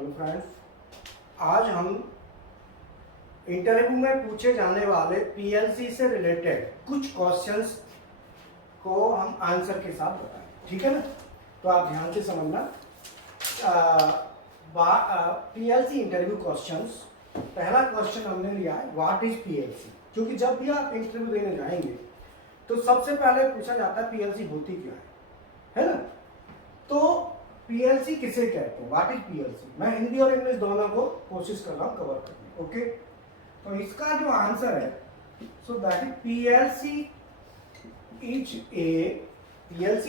Hello friends, आज हम interview में पूछे जाने वाले पीएलसी से रिलेटेड कुछ क्वेश्चंस को हम आंसर के साथ बताएं। ठीक है ना? तो आप ध्यान से समझना। पीएलसी इंटरव्यू क्वेश्चंस, पहला क्वेश्चन हमने लिया है व्हाट इज पीएलसी। क्योंकि जब भी आप इंटरव्यू देने जाएंगे तो सबसे पहले पूछा जाता है पीएलसी होती क्या है ना? तो पीएलसी किसे कहते हैं, व्हाट इज पीएलसी। मैं हिंदी और इंग्लिश दोनों को कोशिश कर रहा हूँ कवर करने। ओके, तो इसका जो आंसर है, so that is PLC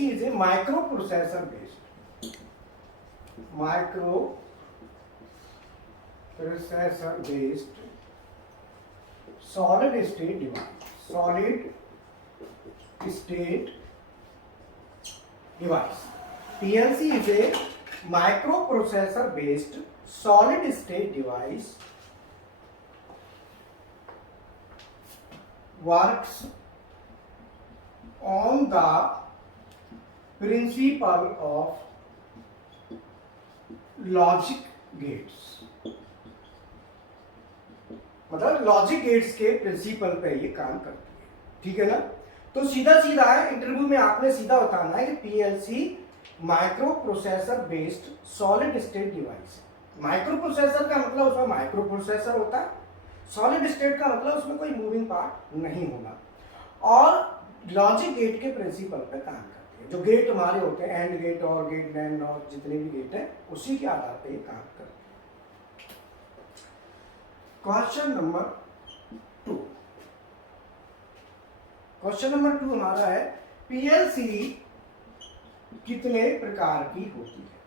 is a micro processor based solid state device. PLC is a microprocessor based solid state device, works on the principle of logic gates। मतलब लॉजिक गेट्स के principal पे ये काम करती है। ठीक है ना? तो सीधा सीधा है, इंटरव्यू में आपने सीधा बताना है कि PLC micro processor based solid state device. Micro processor का मतलब उसमें माइक्रो प्रोसेसर होता है, सॉलिड स्टेट का मतलब उसमें कोई मूविंग पार्ट नहीं होगा, और लॉजिक गेट के प्रिंसिपल पे काम करती है। जो गेट हमारे होते हैं, एंड गेट और गेट लैंड और जितने भी गेट हैं, उसी के आधार पे काम करते हैं। क्वेश्चन नंबर 2 हमारा है पीएलसी कितने प्रकार की होती है।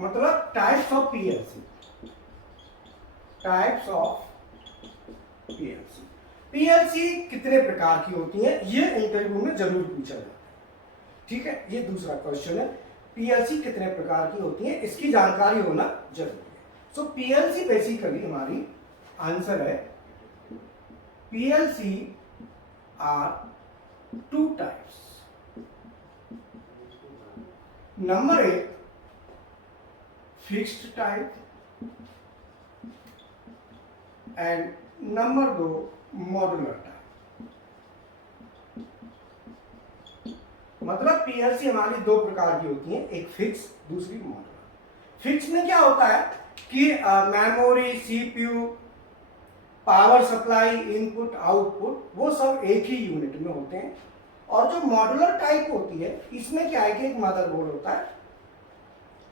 मतलब टाइप्स ऑफ पीएलसी। पीएलसी कितने प्रकार की होती है, ये इंटरव्यू में जरूर पूछा जाता है। ठीक है, ये दूसरा क्वेश्चन है, पीएलसी कितने प्रकार की होती है, इसकी जानकारी होना जरूरी है। सो पीएलसी बेसिकली हमारी आंसर है, PLC are 2 types. Number 1 fixed type and number 2 modular type. मतलब पीएलसी हमारी 2 प्रकार की होती है, एक फिक्स, दूसरी मॉड्यूलर। फिक्स में क्या होता है कि memory, CPU, power supply, input output, वो सब एक ही यूनिट में होते हैं। और जो मॉड्यूलर टाइप होती है, इसमें क्या है कि एक मदरबोर्ड होता है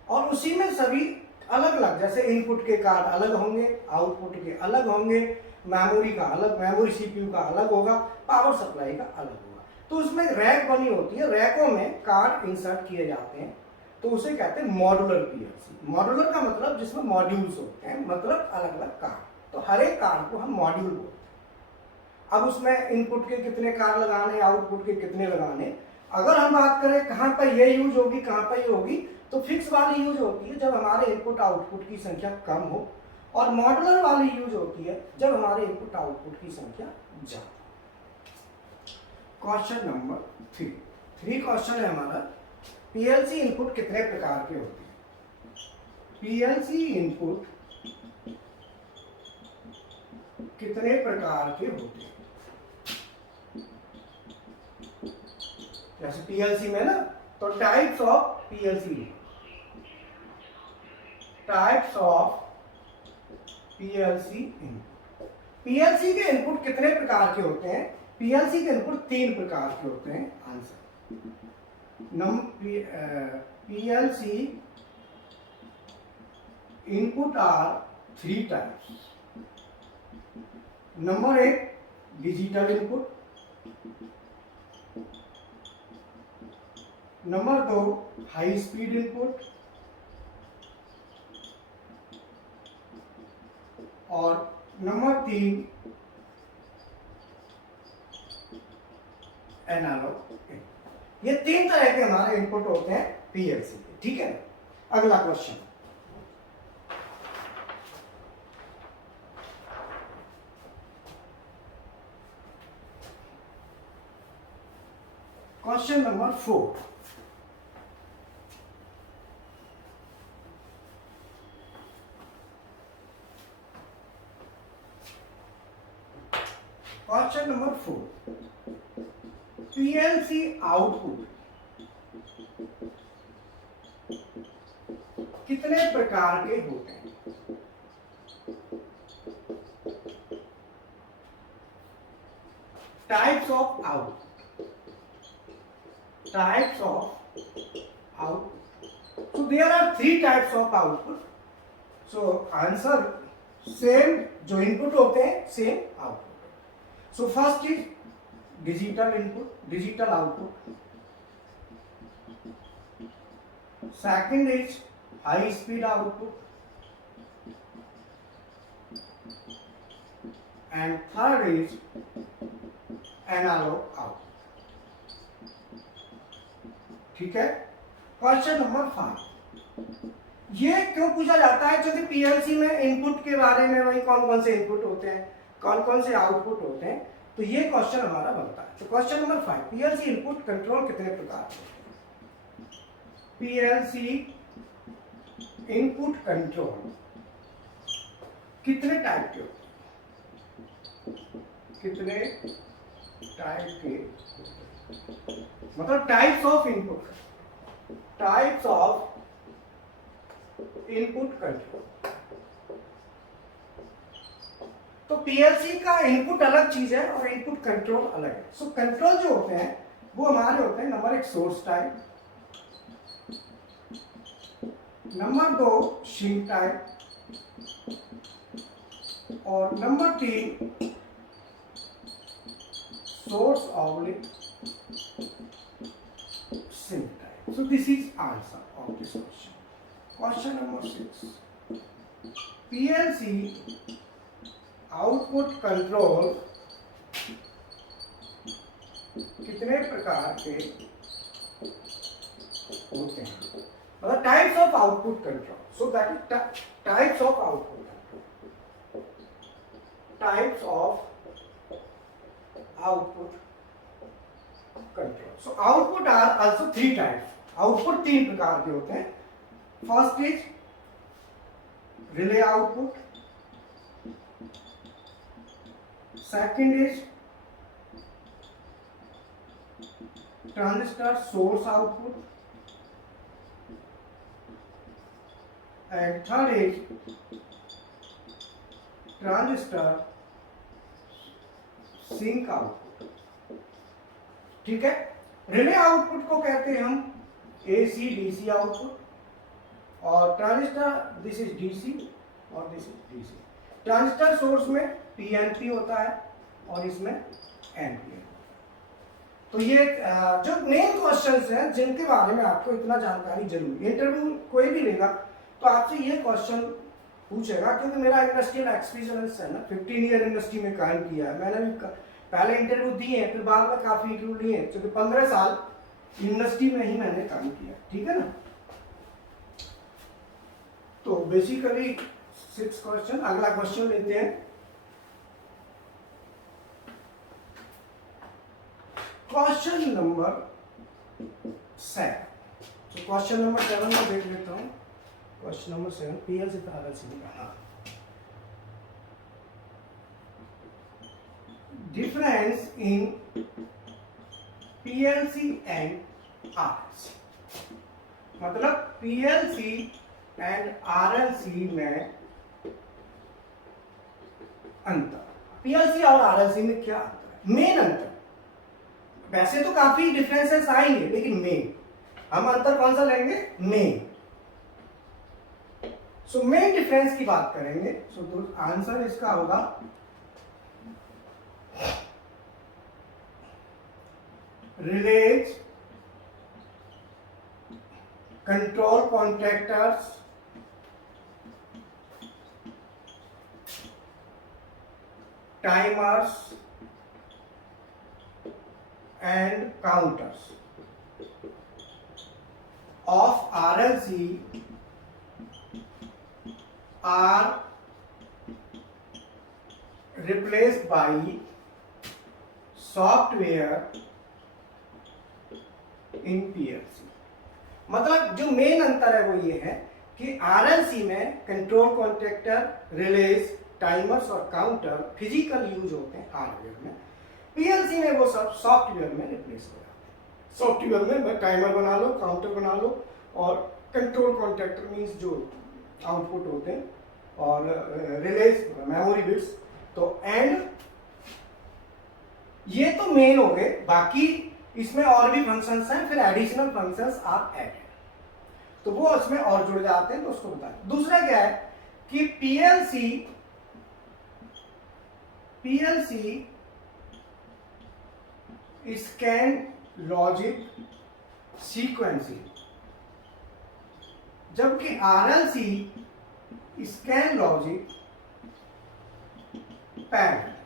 और उसी में सभी अलग अलग, जैसे इनपुट के कार्ड अलग होंगे, आउटपुट के अलग होंगे, मेमोरी का अलग, मेमोरी सीपीयू का अलग होगा, पावर सप्लाई का अलग होगा। तो उसमें रैक बनी होती है, रैकों में कार्ड इंसर्ट किए जाते हैं, तो उसे कहते हैं मॉड्यूलर पीएलसी। मॉड्यूलर का मतलब जिसमें मॉड्यूल्स होते हैं, मतलब अलग अलग कार्ड। तो हर एक कार्ड को हम मॉड्यूल बोलते हैं। अब उसमें इनपुट के कितने कार्ड लगाने, आउटपुट के कितने लगाने, अगर हम बात करें कहाँ पर ये यूज होगी, कहाँ पर ये होगी, तो फिक्स वाली यूज होती है जब हमारे इनपुट आउटपुट की संख्या कम हो, और मॉड्यूलर वाली यूज होती है जब हमारे इनपुट आउटपुट की संख्या ज्यादा। क्वेश्चन नंबर 3 क्वेश्चन है हमारा, पीएलसी इनपुट कितने प्रकार के होते हैं। पीएलसी इनपुट कितने प्रकार के होते हैं। जैसे पीएलसी में ना, तो types of PLC input. PLC के इनपुट कितने प्रकार के होते हैं। पीएलसी के इनपुट 3 प्रकार के होते हैं। Answer PLC input are 3 types. Number 1 digital input, number 2 high speed input, और नंबर 3 एनालॉग। ये 3 तरह के हमारे इनपुट होते हैं पीएलसी के। ठीक है, अगला question, question number 4, question number 4, PLC output कितने प्रकार के होते हैं? Types of output, types of output. So there are 3 types of output. So answer same, जो इनपुट होते हैं same output. So first is digital input, digital output. Second is high speed output. And third is analog output. ठीक है। Question number 5, ये क्यों पूछा जाता है? क्योंकि पीएलसी में इनपुट के बारे में वही कौन कौन से इनपुट होते हैं, कौन कौन से आउटपुट होते हैं, तो ये क्वेश्चन हमारा बनता है। तो question number 5, PLC input control कितने प्रकार के होते हैं? पीएलसी इनपुट कंट्रोल कितने टाइप के होते हैं? कितने टाइप के, मतलब types of input, types of input control. तो पीएलसी का इनपुट अलग चीज है और इनपुट कंट्रोल अलग है। सो कंट्रोल जो होते हैं वो हमारे होते हैं number 1 source type, number 2 sink type, और number 3 source oblique sync type. So this is answer of this question. Question number 6. PLC output control कितने प्रकार के होते हैं? मतलब types of output control. So that is types of output control. Types of output control. So output are also 3 types. Output 3 प्रकार के होते हैं। First is relay output, second is transistor source output, and third is transistor sink output. ठीक है। Relay output को कहते हैं हम एसी डीसी आउटपुट, और ट्रांजिस्टर दिस इज डीसी और this is DC. Transistor source में पीएनपी होता है और इसमें एनपी। तो ये जो मेन क्वेश्चंस हैं जिनके बारे में आपको इतना जानकारी जरूरी, इंटरव्यू कोई भी लेगा तो आपसे ये क्वेश्चन पूछेगा, क्योंकि मेरा इंडस्ट्रियल एक्सपीरियंस है ना, 15 ईयर इंडस्ट्री में काम किया है मैंने भी। पहले इंटरव्यू दिए हैं, फिर बाद में काफी इंटरव्यू लिए हैं, क्योंकि 15 साल इंडस्ट्री में ही मैंने काम किया। ठीक है ना। तो बेसिकली 6 क्वेश्चन। अगला क्वेश्चन लेते हैं। Question number 7। तो क्वेश्चन नंबर 7 में देख लेता हूं। क्वेश्चन नंबर 7 पीएलसी का आरएलसी का difference in PLC and RLC, मतलब पीएलसी एंड आरएलसी में अंतर। पीएलसी और आरएलसी में क्या अंतर है? मेन अंतर, वैसे तो काफी डिफरेंसेस आएंगे, लेकिन मेन हम अंतर कौन सा लेंगे? मेन। सो मेन डिफरेंस की बात करेंगे। सो आंसर इसका होगा release, control contactors, timers and counters of RLC are replaced by software in PLC। मतलब जो मेन अंतर है वो ये है कि RLC में कंट्रोल कॉन्टैक्टर, रिलेज टाइमर्स और काउंटर फिजिकल यूज होते हैं हार्डवेयर में, पीएलसी में वो सब सॉफ्टवेयर में रिप्लेस हो जाते हैं। सॉफ्टवेयर में टाइमर बना लो, काउंटर बना लो, और कंट्रोल कॉन्टैक्टर मीन्स जो आउटपुट होते हैं, और रिलेज मेमोरी बिट्स। तो एंड ये तो मेन हो गए, बाकी इसमें और भी फंक्शंस हैं, फिर एडिशनल फंक्शंस आर एडेड, तो वो उसमें और जुड़ जाते हैं, तो उसको बताएं। दूसरा क्या है कि पीएलसी स्कैन लॉजिक सीक्वेंसिंग, जबकि आरएलसी स्कैन लॉजिक पैरेलल।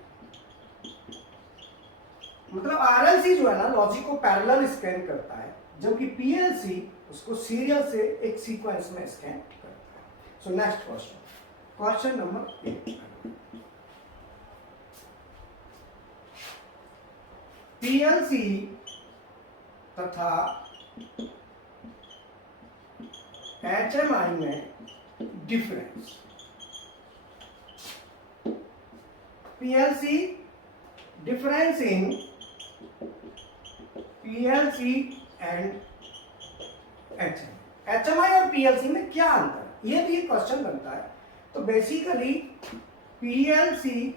मतलब आरएलसी जो है ना लॉजिक को पैरेलल स्कैन करता है, जबकि पीएलसी उसको सीरियल से एक सीक्वेंस में स्कैन करता है। So next question number 8, PLC तथा एचएमआई में difference. PLC difference in PLC and HMI और पीएलसी में क्या अंतर है, ये भी एक क्वेश्चन बनता है। तो basically PLC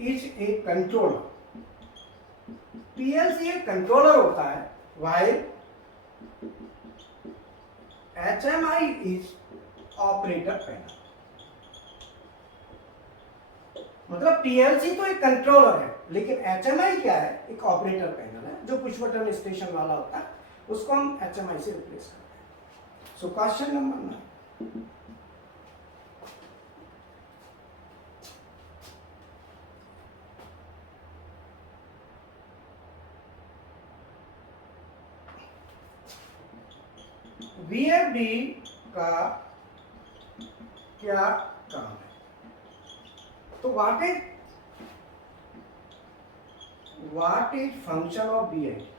is a controller, PLC एक कंट्रोलर होता है, while HMI is operator panel. मतलब पीएलसी तो एक कंट्रोलर है, लेकिन एचएमआई क्या है, एक ऑपरेटर पैनल है, जो पुश बटन स्टेशन वाला होता है, उसको हम एचएमआई से रिप्लेस करते हैं। सो क्वेश्चन नंबर 9, वीएफडी का क्या काम है? तो what is function of VFD?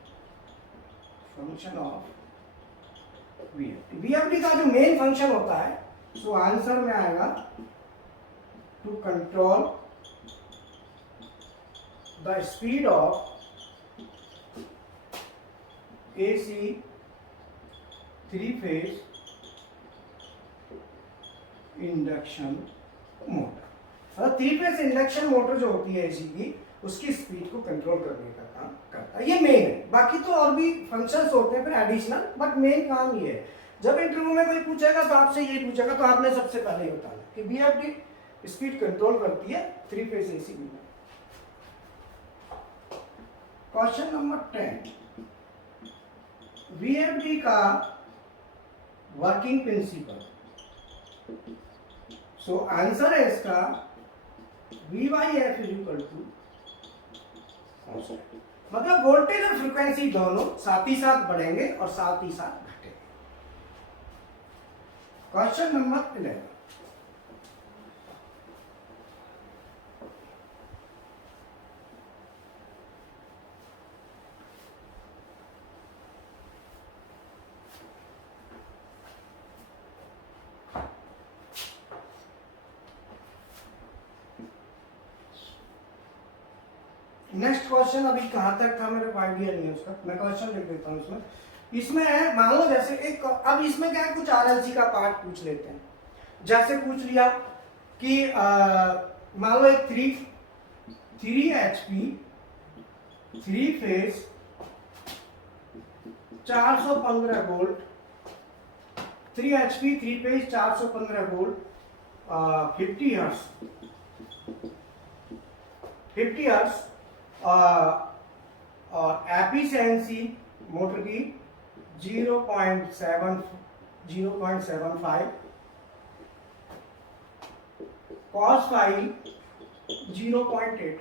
Function of VFD का जो मेन फंक्शन होता है, सो आंसर में आएगा to control the speed of AC three phase induction motor. मतलब 3-फेज इंडक्शन मोटर जो होती है एसी की, उसकी स्पीड को कंट्रोल करने का काम करता है, ये मेन है। बाकी तो और भी फंक्शंस होते हैं फिर एडिशनल, बट मेन काम ये है। जब इंटरव्यू में कोई पूछेगा तो आपसे यही पूछेगा, तो आपने सबसे पहले ही बताना कि वीएफडी स्पीड कंट्रोल करती है 3-फेज एसी में। क्वेश्चन नंबर 10, वीएफडी का वर्किंग प्रिंसिपल। सो आंसर है इसका VYF इक्वल टू, मतलब वोल्टेज और फ्रीक्वेंसी दोनों साथ ही साथ बढ़ेंगे और साथ ही साथ घटेंगे। क्वेश्चन नंबर 11, नेक्स्ट क्वेश्चन अभी कहां तक था मेरे को आइडिया नहीं है उसका, मैं क्वेश्चन लिख देता हूं इसमें। इसमें है, मान लो जैसे एक, अब इसमें क्या है, कुछ आरएलसी का पार्ट पूछ लेते हैं। जैसे पूछ लिया कि मान लो एक 3 HP 3-फेज 415 volt, 3 HP 3-फेज 415 volt 50 hertz और एफिशिएंसी मोटर की 0.75, कॉस फाई 0.8।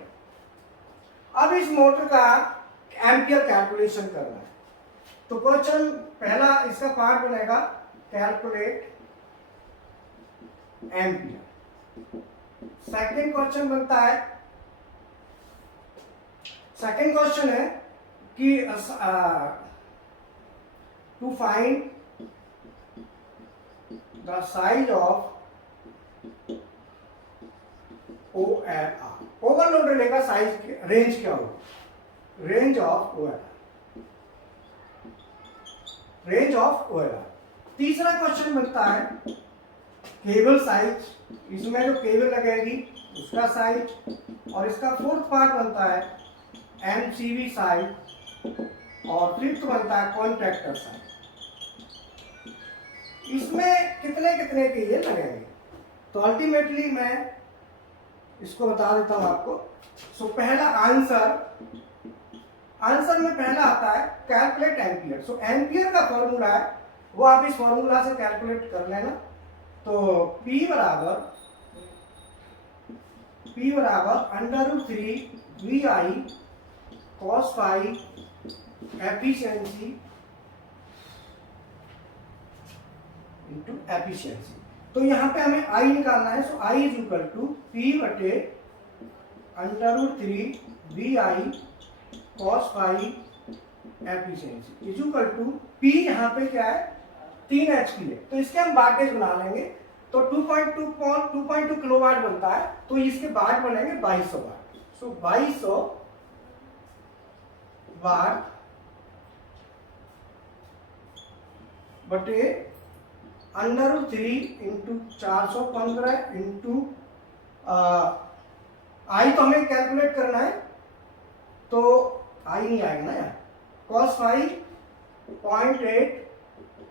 अब इस मोटर का एम्पियर कैलकुलेशन करना है, तो क्वेश्चन पहला इसका पार्ट बनेगा कैलकुलेट एम्पियर। सेकंड क्वेश्चन बनता है, सेकंड क्वेश्चन है कि to find the size of OLR। Overload relay का साइज रेंज क्या होगा? Range of OLR, range of OLR। तीसरा क्वेश्चन बनता है केबल साइज, इसमें जो केबल लगेगी उसका साइज, और इसका फोर्थ पार्ट बनता है MCV साइज, और फिफ्थ बनता है कॉन्ट्रैक्टर साइज। इसमें कितने कितने के ये लगेंगे, तो अल्टीमेटली मैं इसको बता देता हूं आपको। सो पहला आंसर में पहला आता है कैलकुलेट एम्पियर। सो एम्पियर का फॉर्मूला है वो आप इस फॉर्मूला से कैलकुलेट कर लेना। तो P बराबर √3 VI cos phi efficiency into efficiency. तो यहाँ पे हमें I निकालना है। So I is equal to P बटे √3 VI cos phi efficiency is equal to P, यहाँ पे क्या है 3 HP है, तो इसके हम वाटेज बना लेंगे। तो 2.2 किलोवाट बनता है, तो इसके वाट बनेंगे 2200 वाट। सो 2200 वाट बटे √3 इंटू 415 इंटू आई तो हमें कैलकुलेट करना है, तो आई नहीं आएगा ना यार, cos phi 0.8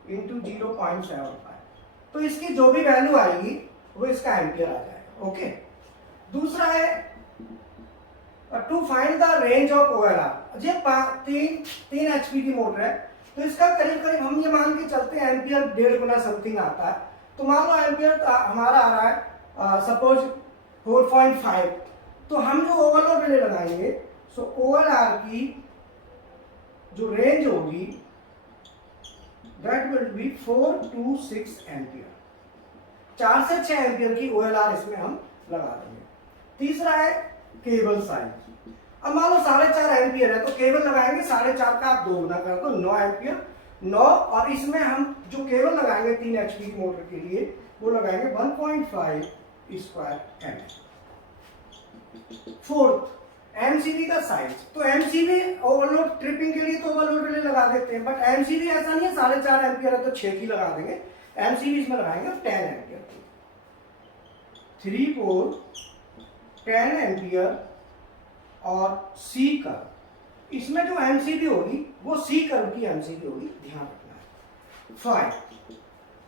इंटू 0.75। तो इसकी जो भी वैल्यू आएगी वो इसका एम्पियर आ जाएगा। ओके, दूसरा है to find the range of OLR। ये 3 HP की मोटर है, तो इसका करीब करीब हम ये मान के चलते हैं एम्पियर 1.5 गुना समथिंग आता है। तो मान लो एम्पियर हमारा आ रहा है सपोज 4.5, तो हम जो ओवरलोड रिले लगाएंगे, सो OLR की जो रेंज होगी that will be 4 to 6 ampere. 4 से 6 एम्पियर की OLR इसमें हम लगा देंगे। तीसरा है केबल साइज। अब मान लो 4.5 एम्पियर है, तो केबल लगाएंगे 4.5 का आप 2 गुना कर दो, 9 एम्पियर 9, और इसमें हम जो केबल लगाएंगे 3 HP की मोटर के लिए वो लगाएंगे 1.5 स्क्वायर mm। फोर्थ MCV का साइज। तो MCV ओवरलोड ट्रिपिंग के लिए तो ओवरलोड रिले लगा देते हैं, बट MCV ऐसा नहीं है 4.5 एम्पियर है तो 6 की लगा देंगे। MCV इसमें लगाएंगे 10 एम्पियर की, 3 4 10 एम्पियर और C कर्व। इसमें जो MCV होगी वो C कर्व की MCV होगी, ध्यान रखना है। 5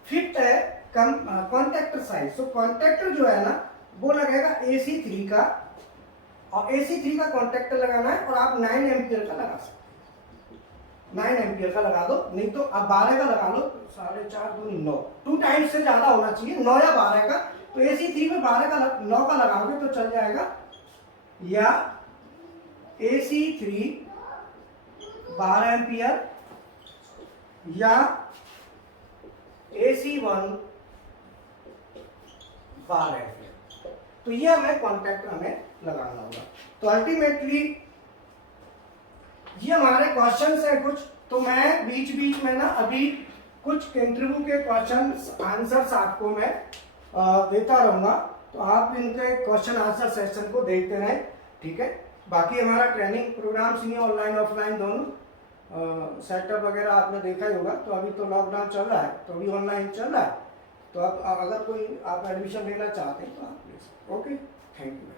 फिफ्थ है कॉन्टैक्टर साइज। तो कॉन्टैक्टर जो है ना वो लगेगा AC3 का, और AC3 का कॉन्टैक्टर लगाना है, और आप 9 एम्पियर का लगा सकते हैं। 9 एम्पियर का लगा दो, नहीं तो आप 12 का लगा लो, 4.5 दूनी 9, 2 टाइम्स से ज्यादा होना चाहिए, 9 या 12 का। तो AC3 में 12 का 9 का लगाओगे तो चल जाएगा, या AC3 12 एम्पियर या AC1 12 एम्पियर। तो ये हमें कॉन्टैक्टर हमें लगाना होगा। तो अल्टीमेटली ये हमारे क्वेश्चंस हैं कुछ। तो मैं बीच बीच में ना अभी कुछ इंटरव्यू के क्वेश्चंस आंसर्स आपको मैं देता रहूंगा, तो आप इनके क्वेश्चन आंसर सेशन को देखते रहें, ठीक है। बाकी हमारा ट्रेनिंग प्रोग्राम ही है, ऑनलाइन ऑफलाइन दोनों। सेटअप वगैरह आपने देखा ही होगा। तो अभी तो लॉकडाउन चल रहा है, तो अभी ऑनलाइन चल रहा है। तो अब अगर कोई आप एडमिशन लेना चाहते हैं तो आप ले सकते। Okay, thank you.